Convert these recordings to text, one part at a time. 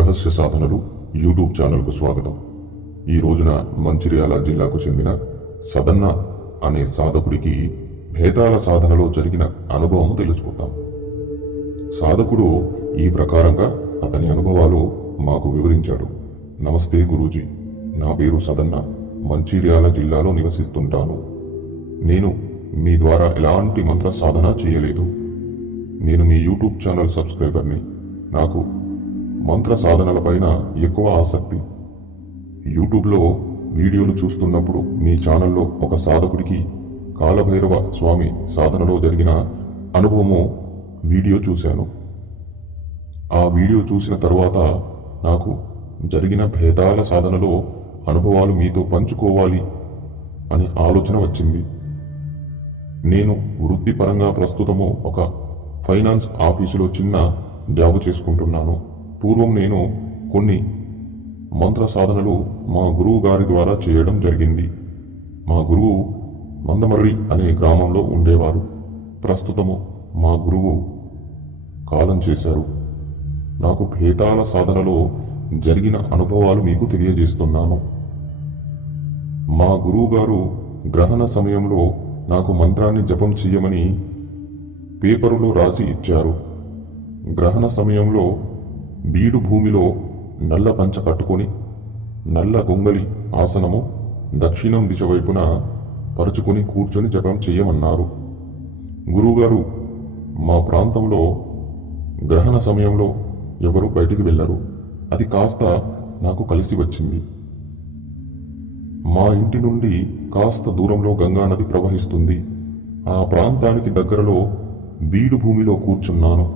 రహస్య సాధనలు యూట్యూబ్ ఛానల్కు స్వాగతం. ఈ రోజున మంచిర్యాల జిల్లాకు చెందిన సదన్న అనే సాధకుడికి భేదాల సాధనలో జరిగిన అనుభవం తెలుసుకుంటాం. సాధకుడు ఈ ప్రకారంగా అతని అనుభవాలు మాకు వివరించాడు. నమస్తే గురూజీ, నా పేరు సదన్న, మంచిర్యాల జిల్లాలో నివసిస్తుంటాను. నేను మీ ద్వారా ఎలాంటి మంత్ర సాధన చేయలేదు. నేను మీ యూట్యూబ్ ఛానల్ సబ్స్క్రైబర్ని. నాకు మంత్ర సాధనలపైన ఎక్కువ ఆసక్తి. యూట్యూబ్లో వీడియోలు చూస్తున్నప్పుడు మీ ఛానల్లో ఒక సాధకుడికి కాలభైరవ స్వామి సాధనలో జరిగిన అనుభవము వీడియో చూశాను. ఆ వీడియో చూసిన తర్వాత నాకు జరిగిన భేదాల సాధనలో అనుభవాలు మీతో పంచుకోవాలి అని ఆలోచన వచ్చింది. నేను వృత్తిపరంగా ప్రస్తుతము ఒక ఫైనాన్స్ ఆఫీసులో చిన్న జాబు చేసుకుంటున్నాను. పూర్వం నేను కొన్ని మంత్ర సాధనలు మా గురువు గారి ద్వారా చేయడం జరిగింది. మా గురువు మందమర్రి అనే గ్రామంలో ఉండేవారు. ప్రస్తుతము మా గురువు కాలం చేశారు. నాకు భేదాల సాధనలో జరిగిన అనుభవాలు మీకు తెలియజేస్తున్నాను. మా గురువు గారు గ్రహణ సమయంలో నాకు మంత్రాన్ని జపం చేయమని పేపరులో రాసి ఇచ్చారు. గ్రహణ సమయంలో బీడు భూమిలో నల్ల పంచ కట్టుకొని నల్ల గొంగలి ఆసనము దక్షిణం దిశ వైపున పరుచుకొని కూర్చొని జపం చేయమన్నారు. గురువుగారు మా ప్రాంతంలో గ్రహణ సమయంలో ఎవరు బయటికి వెళ్లరు. అది కాస్త నాకు కలిసి వచ్చింది. మా ఇంటి నుండి కాస్త దూరంలో గంగానది ప్రవహిస్తుంది. ఆ ప్రాంతానికి దగ్గరలో బీడు భూమిలో కూర్చున్నాను.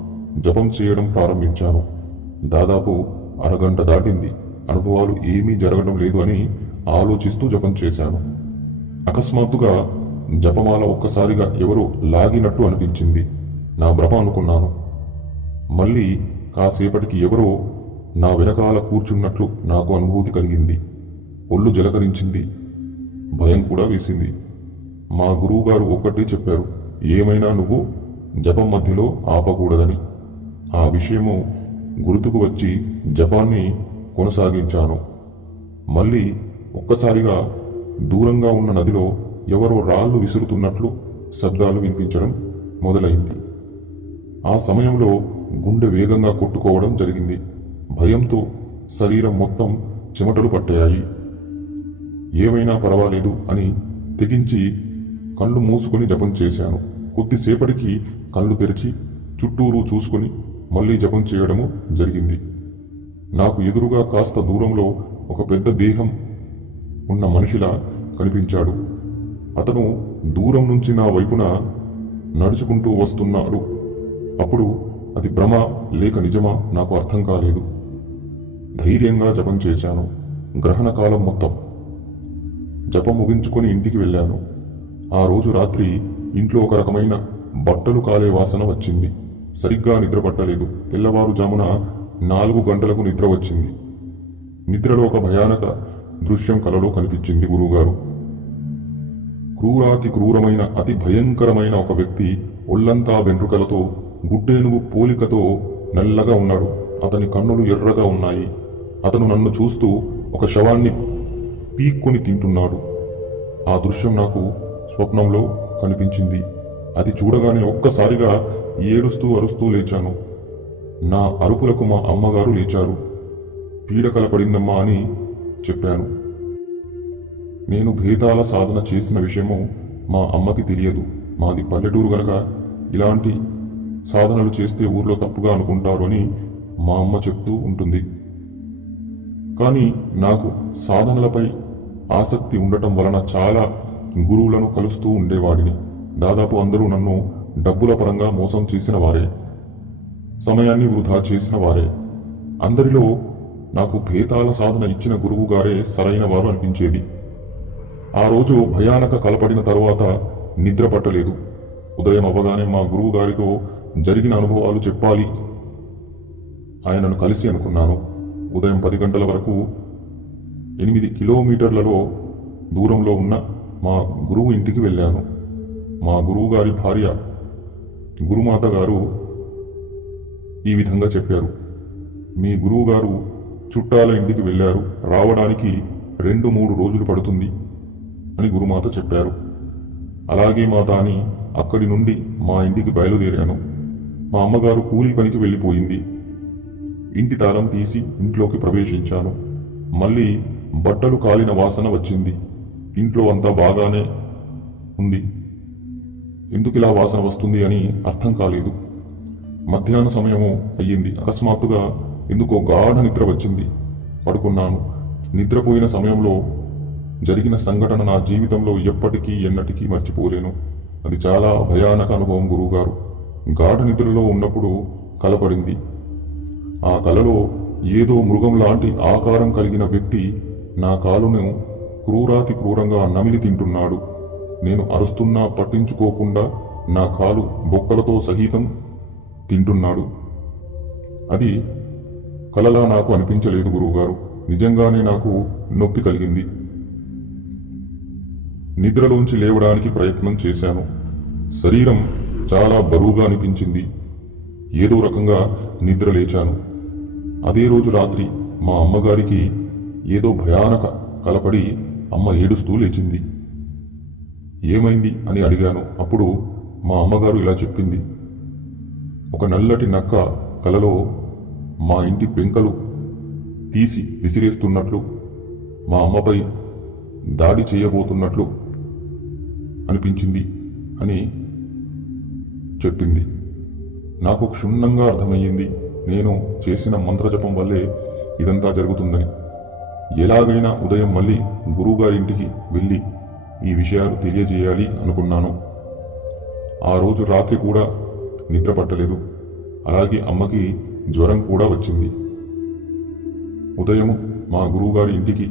జపం చేయడం ప్రారంభించాను. దాదాపు అరగంట దాటింది. అనుభవాలు ఏమీ జరగడం లేదు అని ఆలోచిస్తూ జపం చేశాను. అకస్మాత్తుగా జపమాల ఒక్కసారిగా ఎవరో లాగినట్టు అనిపించింది. నా భ్రమ అనుకున్నాను. మళ్ళీ కాసేపటికి ఎవరో నా వెనకాల కూర్చున్నట్లు నాకు అనుభూతి కలిగింది. ఒళ్ళు జలకరించింది. భయం కూడా వేసింది. మా గురువుగారు ఒక్కటే చెప్పారు, ఏమైనా నువ్వు జపం మధ్యలో ఆపకూడదని. ఆ విషయము గుర్తుకు వచ్చి జపాన్ని కొనసాగించాను. మళ్ళీ ఒక్కసారిగా దూరంగా ఉన్న నదిలో ఎవరో రాళ్లు విసురుతున్నట్లు శబ్దాలు వినిపించడం మొదలైంది. ఆ సమయంలో గుండె వేగంగా కొట్టుకోవడం జరిగింది. భయంతో శరీరం మొత్తం చెమటలు పట్టాయి. ఏమైనా పర్వాలేదు అని తెగించి కళ్ళు మూసుకొని జపం చేశాను. కొద్దిసేపటికి కళ్ళు తెరిచి చుట్టూరు చూసుకుని మళ్లీ జపం చేయడము జరిగింది. నాకు ఎదురుగా కాస్త దూరంలో ఒక పెద్ద దేహం ఉన్న మనిషిలా కనిపించాడు. అతను దూరం నుంచి నా వైపున నడుచుకుంటూ వస్తున్నాడు. అప్పుడు అది భ్రమ లేక నిజమా నాకు అర్థం కాలేదు. ధైర్యంగా జపం చేశాను. గ్రహణ కాలం మొత్తం జపం ముగించుకొని ఇంటికి వెళ్ళాను. ఆ రోజు రాత్రి ఇంట్లో ఒక రకమైన బట్టలు కాలే వాసన వచ్చింది. సరిగ్గా నిద్ర పట్టలేదు. తెల్లవారుజామున 4 గంటలకు నిద్ర వచ్చింది. నిద్రలో ఒక భయానక దృశ్యం కలలో కనిపించింది. గురువుగారు క్రూరాతి క్రూరమైన అతి భయంకరమైన ఒక వ్యక్తి ఒళ్లంతా వెంట్రుకలతో గుడ్డేనుగు పోలికతో నల్లగా ఉన్నాడు. అతని కన్నులు ఎర్రగా ఉన్నాయి. అతను నన్ను చూస్తూ ఒక శవాన్ని పీక్కొని తింటున్నాడు. ఆ దృశ్యం నాకు స్వప్నంలో కనిపించింది. అది చూడగానే ఒక్కసారిగా ఏడుస్తూ అరుస్తూ లేచాను. నా అరుపులకు మా అమ్మగారు లేచారు. పీడకల పడిందమ్మా అని చెప్పాను. నేను భేదాల సాధన చేసిన విషయము మా అమ్మకి తెలియదు. మాది పల్లెటూరు గనక ఇలాంటి సాధనలు చేస్తే ఊర్లో తప్పుగా అనుకుంటారు అని మా అమ్మ చెప్తూ ఉంటుంది. కానీ నాకు సాధనలపై ఆసక్తి ఉండటం వలన చాలా గురువులను కలుస్తూ ఉండేవాడిని. దాదాపు అందరూ నన్ను డబ్బుల పరంగా మోసం చేసిన వారే, సమయాన్ని వృధా చేసిన వారే. అందరిలో నాకు భేదాల సాధన ఇచ్చిన గురువు గారే సరైన వారు అనిపించేది. ఆ రోజు భయానక కలపడిన తరువాత నిద్ర పట్టలేదు. ఉదయం అవ్వగానే మా గురువు గారితో జరిగిన అనుభవాలు చెప్పాలి ఆయనను కలిసి అనుకున్నాను. ఉదయం 10 గంటల వరకు 8 కిలోమీటర్లలో దూరంలో ఉన్న మా గురువు ఇంటికి వెళ్ళాను. మా గురువు గారి భార్య గురుమాత గారు ఈ విధంగా చెప్పారు, మీ గురువు గారు చుట్టాల ఇంటికి వెళ్ళారు, రావడానికి 2-3 రోజులు పడుతుంది అని గురుమాత చెప్పారు. అలాగే మాత అని అక్కడి నుండి మా ఇంటికి బయలుదేరాను. మా అమ్మగారు కూలీ పనికి వెళ్ళిపోయింది. ఇంటి తాళం తీసి ఇంట్లోకి ప్రవేశించాను. మళ్ళీ బట్టలు కాలిన వాసన వచ్చింది. ఇంట్లో అంతా బాగానే ఉంది. ఎందుకిలా వాసన వస్తుంది అని అర్థం కాలేదు. మధ్యాహ్న సమయము అయ్యింది. అకస్మాత్తుగా ఎందుకో గాఢ నిద్ర వచ్చింది. పడుకున్నాను. నిద్రపోయిన సమయంలో జరిగిన సంఘటన నా జీవితంలో ఎప్పటికీ ఎన్నటికీ మర్చిపోలేను. అది చాలా భయానక అనుభవం గురువుగారు. గాఢ నిద్రలో ఉన్నప్పుడు కలపడింది. ఆ కలలో ఏదో మృగం లాంటి ఆకారం కలిగిన వ్యక్తి నా కాలును క్రూరాతి క్రూరంగా నమిలి తింటున్నాడు. నేను అరుస్తున్నా పట్టించుకోకుండా నా కాలు బొక్కలతో సహితం తింటున్నాడు. అది కలలా నాకు అనిపించలేదు గురువుగారు. నిజంగానే నాకు నొప్పి కలిగింది. నిద్రలోంచి లేవడానికి ప్రయత్నం చేశాను. శరీరం చాలా బరువుగా అనిపించింది. ఏదో రకంగా నిద్ర లేచాను. అదే రోజు రాత్రి మా అమ్మగారికి ఏదో భయానక కలపడి అమ్మ ఏడుస్తూ లేచింది. ఏమైంది అని అడిగాను. అప్పుడు మా అమ్మగారు ఇలా చెప్పింది. ఒక నల్లటి నక్క కలలో మా ఇంటి పెంకలు తీసి విసిరేస్తున్నట్లు, మా అమ్మపై దాడి చేయబోతున్నట్లు అనిపించింది అని చెప్పింది. నాకు క్షుణ్ణంగా అర్థమయ్యింది. నేను చేసిన మంత్రజపం వల్లే ఇదంతా జరుగుతుందని. ఎలాగైనా ఉదయం మళ్ళీ గురువుగారి ఇంటికి వెళ్ళి ఈ విషయాలు తెలియజేయాలి అనుకున్నాను. ఆ రోజు రాత్రి కూడా నిద్ర పట్టలేదు. అలాగే అమ్మకి జ్వరం కూడా వచ్చింది. ఉదయం మా గురువుగారి ఇంటికి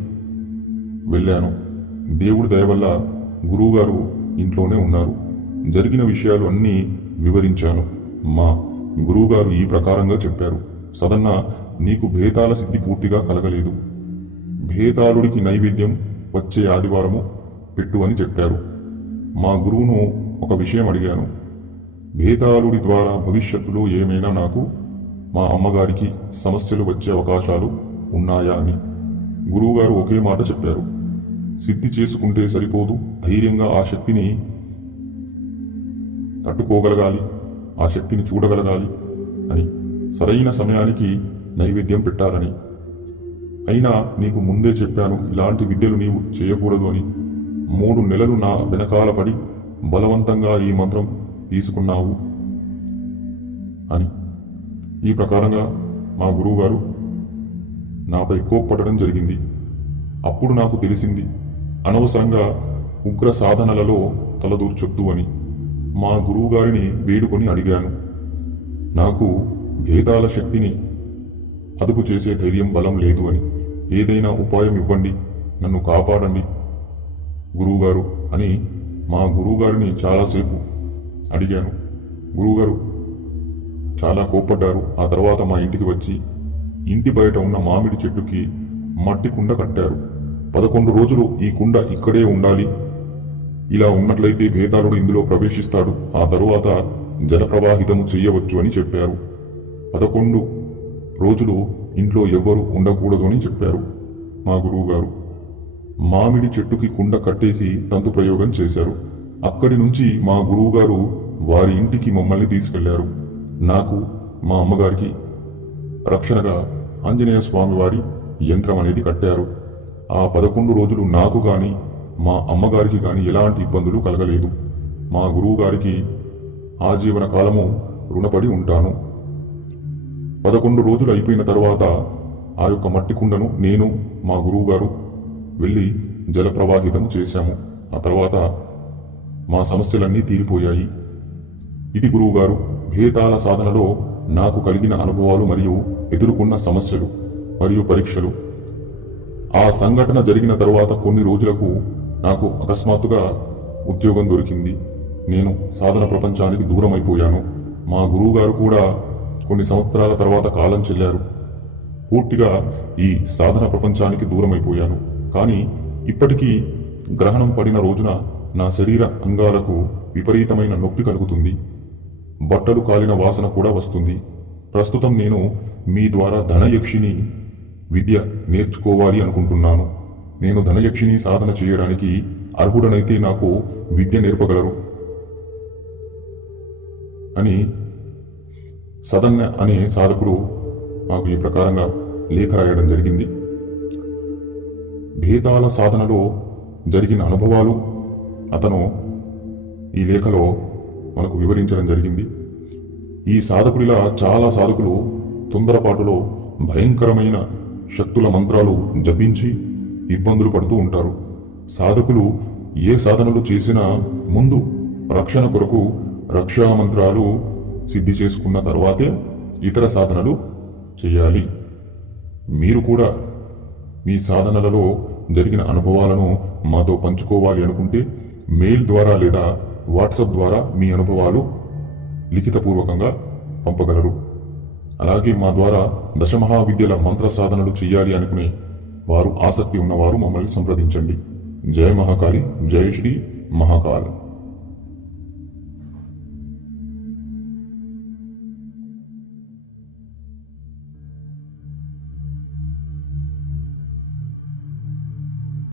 వెళ్ళాను. దేవుడి దయ వల్ల గురువుగారు ఇంట్లోనే ఉన్నారు. జరిగిన విషయాలు అన్నీ వివరించాను. మా గురువుగారు ఈ ప్రకారంగా చెప్పారు. సదన్న, నీకు భేతాల సిద్ధి పూర్తిగా కలగలేదు. భేతాళుడికి నైవేద్యం వచ్చే ఆదివారము పెట్టు అని చెప్పారు. మా గురువును ఒక విషయం అడిగాను. భేతాళుడి ద్వారా భవిష్యత్తులో ఏమైనా నాకు, మా అమ్మగారికి సమస్యలు వచ్చే అవకాశాలు ఉన్నాయా అని. గురువుగారు ఒకే మాట చెప్పారు. సిద్ధి చేసుకుంటే సరిపోదు, ధైర్యంగా ఆ శక్తిని తట్టుకోగలగాలి, ఆ శక్తిని చూడగలగాలి అని. సరైన సమయానికి నైవేద్యం పెట్టాలని. అయినా నీకు ముందే చెప్పాను, ఇలాంటి విద్యలు నీవు చేయకూడదు అని. 3 నెలలు నా వెనకాల పడి బలవంతంగా ఈ మంత్రం తీసుకున్నావు అని. ఈ ప్రకారంగా మా గురువుగారు నాపై కోప్పడడం జరిగింది. అప్పుడు నాకు తెలిసింది, అనవసరంగా ఉగ్ర సాధనలలో తలదూర్చొద్దు అని. మా గురువుగారిని వేడుకొని అడిగాను. నాకు భేదాల శక్తిని అదుపు చేసే ధైర్యం, బలం లేదు అని. ఏదైనా ఉపాయం ఇవ్వండి, నన్ను కాపాడండి గురువుగారు అని మా గురువుగారిని చాలాసేపు అడిగాను. గురువుగారు చాలా కోప్పడ్డారు. ఆ తర్వాత మా ఇంటికి వచ్చి ఇంటి బయట ఉన్న మామిడి చెట్టుకి మట్టి కుండ కట్టారు. 11 రోజులు ఈ కుండ ఇక్కడే ఉండాలి. ఇలా ఉన్నట్లయితే భేతాళుడు ఇందులో ప్రవేశిస్తాడు. ఆ తరువాత జలప్రవాహితము చెయ్యవచ్చు అని చెప్పారు. 11 రోజులు ఇంట్లో ఎవ్వరూ ఉండకూడదు అని చెప్పారు మా గురువుగారు. మామిడి చెట్టుకి కుండ కట్టేసి తంతు ప్రయోగం చేశారు. అక్కడి నుంచి మా గురువుగారు వారి ఇంటికి మమ్మల్ని తీసుకెళ్లారు. నాకు, మా అమ్మగారికి రక్షణగా ఆంజనేయ స్వామి వారి యంత్రం అనేది కట్టారు. ఆ 11 రోజులు నాకు గాని మా అమ్మగారికి గాని ఎలాంటి ఇబ్బందులు కలగలేదు. మా గురువుగారికి ఆజీవన కాలము రుణపడి ఉంటాను. 11 రోజులు అయిపోయిన తర్వాత ఆ యొక్క మట్టి కుండను నేను, మా గురువుగారు వెళ్ళి జలప్రవాహితం చేశాము. ఆ తర్వాత మా సమస్యలన్నీ తీరిపోయాయి. ఇది గురువుగారు భేతాల సాధనలో నాకు కలిగిన అనుభవాలు మరియు ఎదుర్కొన్న సమస్యలు మరియు పరీక్షలు. ఆ సంఘటన జరిగిన తరువాత కొన్ని రోజులకు నాకు అకస్మాత్తుగా ఉద్యోగం దొరికింది. నేను సాధన ప్రపంచానికి దూరం అయిపోయాను. మా గురువుగారు కూడా కొన్ని సంవత్సరాల తర్వాత కాలం చెల్లారు. పూర్తిగా ఈ సాధన ప్రపంచానికి దూరం అయిపోయాను. కానీ ఇప్పటికీ గ్రహణం పడిన రోజున నా శరీర అంగాలకు విపరీతమైన నొప్పి కలుగుతుంది. బట్టలు కాలిన వాసన కూడా వస్తుంది. ప్రస్తుతం నేను మీ ద్వారా ధనయక్షిని విద్య నేర్చుకోవాలి అనుకుంటున్నాను. నేను ధనయక్షిని సాధన చేయడానికి అర్హుడనైతే నాకు విద్య నేర్పగలరు అని సదన్న అనే సాధకుడు మాకు ఈ ప్రకారంగా లేఖ రాయడం జరిగింది. భేదాల సాధనలో జరిగిన అనుభవాలు అతను ఈ లేఖలో మనకు వివరించడం జరిగింది. ఈ సాధకుడిలా చాలా సాధకులు తొందరపాటులో భయంకరమైన శక్తుల మంత్రాలు జపించి ఇబ్బందులు పడుతూ ఉంటారు. సాధకులు ఏ సాధనలు చేసినా ముందు రక్షణ కొరకు రక్షా మంత్రాలు సిద్ధి చేసుకున్న తర్వాతే ఇతర సాధనలు చేయాలి. మీరు కూడా మీ సాధనలలో జరిగిన అనుభవాలను మాతో పంచుకోవాలి అనుకుంటే మెయిల్ ద్వారా లేదా వాట్సాప్ ద్వారా మీ అనుభవాలు లిఖితపూర్వకంగా పంపగలరు. అలాగే మా ద్వారా దశమహావిద్యల మంత్ర సాధనలు చేయాలి అనుకునే వారు, ఆసక్తి ఉన్నవారు మమ్మల్ని సంప్రదించండి. జయ మహాకాళి, జయ శ్రీ మహాకాళి.